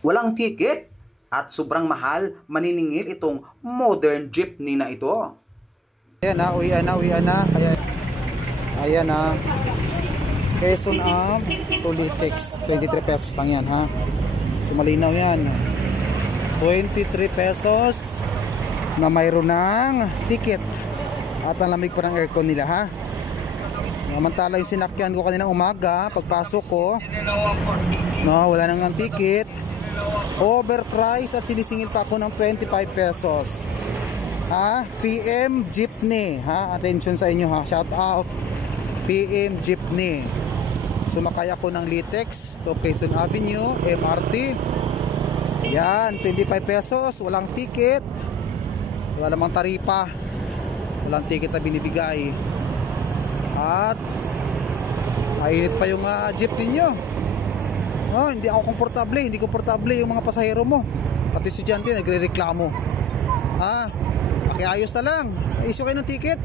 Walang ticket at sobrang mahal maniningil itong modern jeepney na ito. Ayan na, uwian na. Ayan na. Quezon Ave to Litex, 23 pesos lang yan ha. So malinaw yan. 23 pesos na mayroon ng ticket. At ang lamig pa ng aircon nila ha. Samantala yung sinakyan ko kanina umaga, pagpasok ko, no, wala nang ticket. Overprice at sinisingil pa ako ng 25 pesos. Ha? PM Jeepney ha. Attention sa inyo ha. Shout out PM Jeepney. Sumakay ako ng Litex to Quezon Avenue, MRT. Yan, 25 pesos, walang ticket. Wala namang taripa. Walang ticket na binibigay. At mainit pa yung jeep ninyo. Oh, hindi ako komportable, hindi komportable yung mga pasahero mo. Pati estudyante nagrereklamo. Ha? Pakiayos na lang. Issue kayo ng ticket.